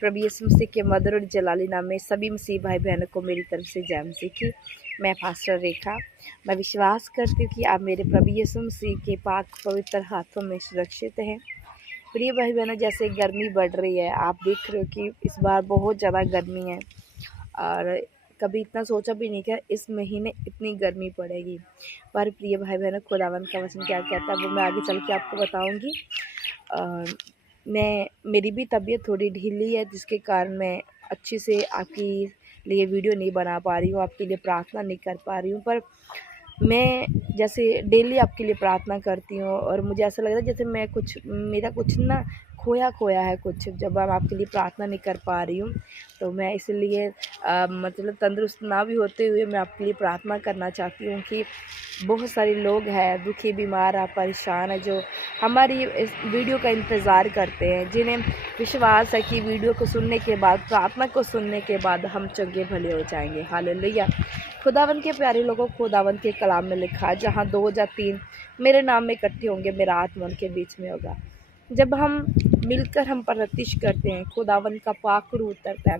प्रभु यीशु मसीह के मधुर और जलाली नाम में सभी मसीह भाई बहनों को मेरी तरफ से जय मसीह की। मैं पास्टर रेखा। मैं विश्वास करती हूँ कि आप मेरे प्रभु यीशु मसीह के पाक पवित्र हाथों में सुरक्षित हैं। प्रिय भाई बहनों, जैसे गर्मी बढ़ रही है, आप देख रहे हो कि इस बार बहुत ज़्यादा गर्मी है और कभी इतना सोचा भी नहीं कि इस महीने इतनी गर्मी पड़ेगी। पर प्रिय भाई बहनों, खुदावन का वचन क्या कहता है वो मैं आगे चल के आपको बताऊँगी। मेरी भी तबीयत थोड़ी ढीली है, जिसके कारण मैं अच्छी से आपके लिए वीडियो नहीं बना पा रही हूँ, आपके लिए प्रार्थना नहीं कर पा रही हूँ। पर मैं जैसे डेली आपके लिए प्रार्थना करती हूँ और मुझे ऐसा लग रहा है जैसे मेरा कुछ ना खोया खोया है कुछ, जब मैं आपके लिए प्रार्थना नहीं कर पा रही हूँ। तो मैं इसलिए मतलब तंदुरुस्त ना भी होते हुए मैं आपके लिए प्रार्थना करना चाहती हूँ कि बहुत सारे लोग हैं दुखी, बीमार है, परेशान है, जो हमारी इस वीडियो का इंतज़ार करते हैं, जिन्हें विश्वास है कि वीडियो को सुनने के बाद, प्रार्थना को सुनने के बाद हम चंगे भले हो जाएंगे। हालेलुया। खुदावन के प्यारे लोगों, खुदावन के कलाम में लिखा, जहाँ 2 या 3 मेरे नाम में इकट्ठे होंगे, मेरा आत्मा उनके बीच में होगा। जब हम मिलकर हम प्रतीक्ष करते हैं, खुदावन का पाखरू उतरता है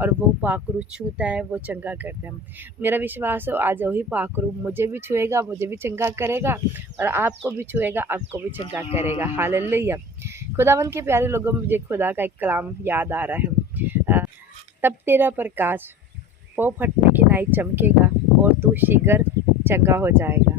और वो पाखरू छूता है, वो चंगा करता है। मेरा विश्वास है आज वही पाखरू मुझे भी छुएगा, मुझे भी चंगा करेगा और आपको भी छुएगा, आपको भी चंगा करेगा। हालेलुया। खुदावन के प्यारे लोगों, मुझे खुदा का एक कलाम याद आ रहा है, तब तेरा प्रकाश पौ फटने की नाई चमकेगा और तू शीघ्र चंगा हो जाएगा।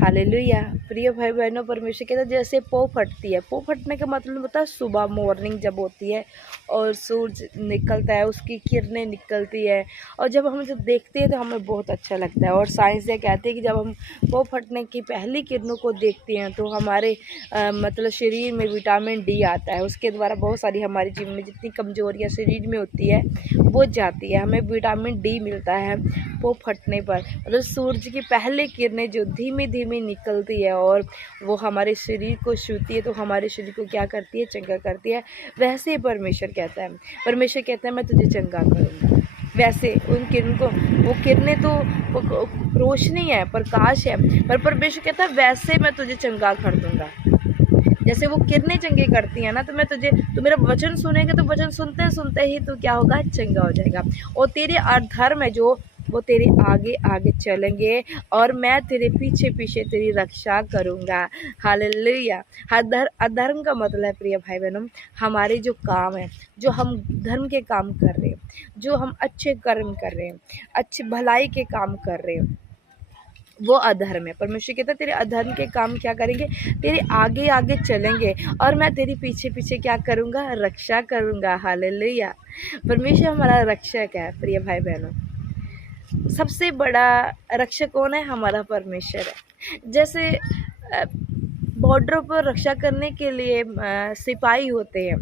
हालेलुया। प्रिय भाई बहनों, परमेश्वर कहता है जैसे पौ फटती है, पौ फटने का मतलब होता है सुबह मॉर्निंग जब होती है और सूरज निकलता है, उसकी किरणें निकलती है और जब हम जब देखते हैं तो हमें बहुत अच्छा लगता है। और साइंस ये कहती है कि जब हम पौ फटने की पहली किरणों को देखते हैं तो हमारे मतलब शरीर में विटामिन डी आता है, उसके द्वारा बहुत सारी हमारे जीवन में जितनी कमजोरियाँ शरीर में होती है वो जाती है, हमें विटामिन डी मिलता है पौ फटने पर। मतलब सूरज की पहली किरणें जो धीमे धीमे निकलती है और वो हमारे शरीर को छूती है तो हमारे शरीर को क्या करती है, चंगा करती है। वैसे ही परमेश्वर कहता है मैं तुझे चंगा करूँगा। वैसे उन किरण को, वो किरणें तो रोशनी है, प्रकाश है, पर परमेश्वर कहता है वैसे मैं तुझे चंगा कर दूँगा। जैसे वो किरणें चंगे करती हैं ना, तो मैं तुझे, तो मेरा वचन सुनेगा तो वचन सुनते सुनते ही तो क्या होगा, चंगा हो जाएगा। और तेरे अधर्म है जो वो तेरे आगे आगे चलेंगे और मैं तेरे पीछे पीछे तेरी रक्षा करूँगा। हालेलुया। अधर्म का मतलब है प्रिय भाई बहनों, हमारे जो काम है, जो हम धर्म के काम कर रहे हैं, जो हम अच्छे कर्म कर रहे हैं, अच्छी भलाई के काम कर रहे हैं, वो अधर्म है। परमेश्वर कहता है तेरे अधर्म के काम क्या करेंगे, तेरे आगे आगे चलेंगे और मैं तेरे पीछे पीछे क्या करूँगा, रक्षा करूँगा। हालेलुया। परमेश्वर हमारा रक्षक है। प्रिय भाई बहनों, सबसे बड़ा रक्षक कौन है, हमारा परमेश्वर है। जैसे बॉर्डर पर रक्षा करने के लिए सिपाही होते हैं,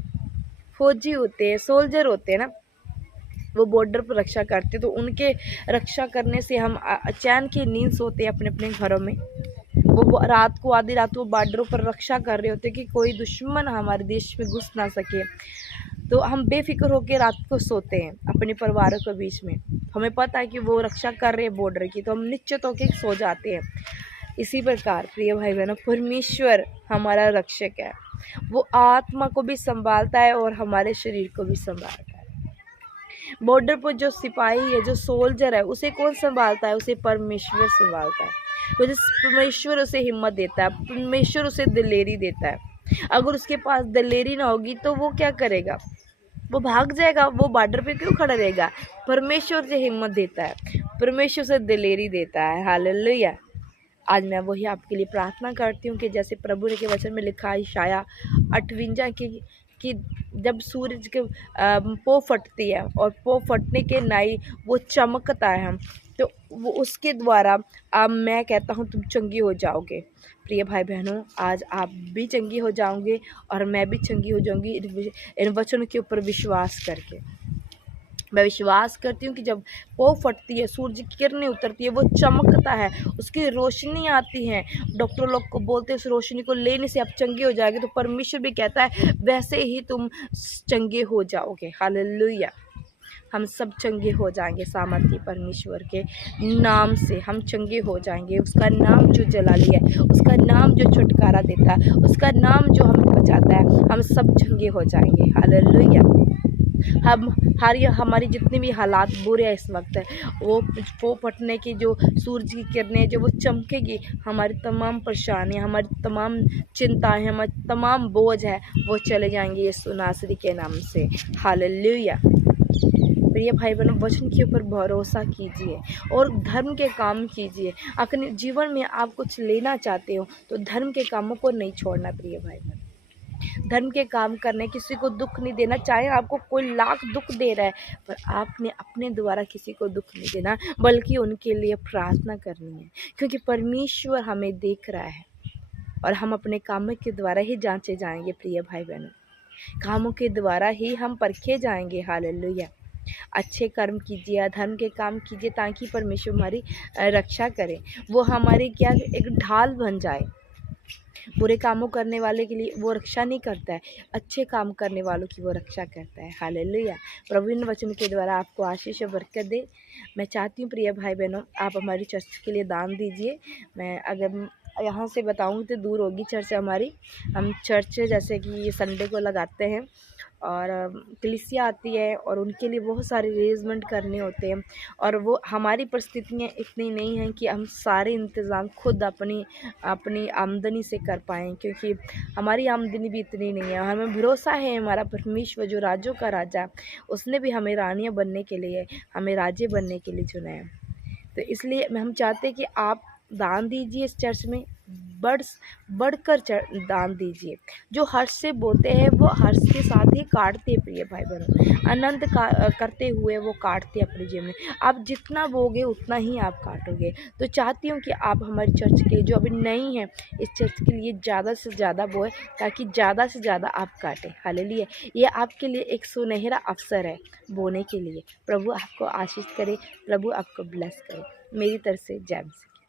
फौजी होते हैं, सोल्जर होते हैं ना, वो बॉर्डर पर रक्षा करते, तो उनके रक्षा करने से हम चैन की नींद सोते हैं अपने अपने घरों में। वो रात को, आधी रात को बॉर्डरों पर रक्षा कर रहे होते कि कोई दुश्मन हमारे देश में घुस ना सके, तो हम बेफिक्र होकर रात को सोते हैं अपने परिवारों के बीच में। हमें पता है कि वो रक्षा कर रहे हैं बॉर्डर की, तो हम निश्चित होकर सो जाते हैं। इसी प्रकार प्रिय भाई बहनों, परमेश्वर हमारा रक्षक है, वो आत्मा को भी संभालता है और हमारे शरीर को भी संभालता है। बॉर्डर पर जो सिपाही है, जो सोल्जर है, उसे कौन संभालता है, उसे परमेश्वर संभालता है। तो परमेश्वर उसे हिम्मत देता है, परमेश्वर उसे दिलेरी देता है। अगर उसके पास दिलेरी ना होगी तो वो क्या करेगा, वो भाग जाएगा, वो बॉर्डर पे क्यों खड़ा रहेगा। परमेश्वर उसे हिम्मत देता है, परमेश्वर उसे दिलेरी देता है। हालेलुया। आज मैं वही आपके लिए प्रार्थना करती हूँ कि जैसे प्रभु के वचन में लिखा है इशाया 58 कि जब सूरज के पौ फटती है और पौ फटने के नाई वो चमकता है, तो वो उसके द्वारा मैं कहता हूँ तुम चंगी हो जाओगे। प्रिय भाई बहनों, आज आप भी चंगी हो जाओगे और मैं भी चंगी हो जाऊंगी इन वचनों के ऊपर विश्वास करके। मैं विश्वास करती हूँ कि जब पौ फटती है, सूरज की किरणें उतरती है, वो चमकता है, उसकी रोशनी आती है, डॉक्टर लोग को बोलते हैं उस रोशनी को लेने से आप चंगे हो जाएंगे, तो परमेश्वर भी कहता है वैसे ही तुम चंगे हो जाओगे। हालेलुया। हम सब चंगे हो जाएंगे सामर्थी परमेश्वर के नाम से, हम चंगे हो जाएंगे। उसका नाम जो जलाली है, उसका नाम जो छुटकारा देता है, उसका नाम जो हमें जाता है, हम सब चंगे हो जाएंगे। हालेलुया। हम हमारी जितनी भी हालात बुरे हैं इस वक्त, वो फटने की जो सूरज की किरणें जो वो चमकेगी, हमारी तमाम परेशानियाँ, हमारी तमाम चिंताएं, हमारे तमाम बोझ है वो चले जाएंगे यीशु नासरी के नाम से। हालेलुया। प्रिय भाई बहनों, वचन के ऊपर भरोसा कीजिए और धर्म के काम कीजिए। अपने जीवन में आप कुछ लेना चाहते हो तो धर्म के कामों को नहीं छोड़ना। प्रिय भाई बहनों, धर्म के काम करने, किसी को दुख नहीं देना। चाहे आपको कोई लाख दुख दे रहा है, पर आपने अपने द्वारा किसी को दुख नहीं देना, बल्कि उनके लिए प्रार्थना करनी है, क्योंकि परमेश्वर हमें देख रहा है और हम अपने कामों के द्वारा ही जांचे जाएंगे। प्रिय भाई बहनों, कामों के द्वारा ही हम परखे जाएंगे। हालेलुया। अच्छे कर्म कीजिए, धर्म के काम कीजिए, ताकि परमेश्वर हमारी रक्षा करे। वो हमारी क्या एक ढाल बन जाए। बुरे कामों करने वाले के लिए वो रक्षा नहीं करता है, अच्छे काम करने वालों की वो रक्षा करता है। हालेलुया। प्रभु इन वचन के द्वारा आपको आशीष और बरकत दे। मैं चाहती हूँ प्रिय भाई बहनों, आप हमारी चर्च के लिए दान दीजिए। मैं अगर यहाँ से बताऊँगी तो दूर होगी चर्च हमारी। हम चर्च जैसे कि ये संडे को लगाते हैं और कलीसिया आती है और उनके लिए बहुत सारे अरेंजमेंट करने होते हैं, और वो हमारी परिस्थितियाँ इतनी नहीं हैं कि हम सारे इंतज़ाम खुद अपनी आमदनी से कर पाएँ, क्योंकि हमारी आमदनी भी इतनी नहीं है। हमें भरोसा है हमारा परमेश्वर जो राजों का राजा, उसने भी हमें रानियाँ बनने के लिए, हमें राजे बनने के लिए चुना है। तो इसलिए हम चाहते हैं कि आप दान दीजिए इस चर्च में, बढ़कर दान दीजिए। जो हर्ष से बोते हैं वो हर्ष के साथ ही काटते हैं। प्रिय भाई बहनों, आनंद करते हुए वो काटते हैं अपने जीवन में। आप जितना बोगे उतना ही आप काटोगे। तो चाहती हूँ कि आप हमारी चर्च के जो अभी नहीं है, इस चर्च के लिए ज़्यादा से ज़्यादा बोए, ताकि ज़्यादा से ज़्यादा आप काटें। हालेलुया। ये आपके लिए एक सुनहरा अवसर है बोने के लिए। प्रभु आपको आशीष करे, प्रभु आपको ब्लेस करे। मेरी तरफ से जय मसीह।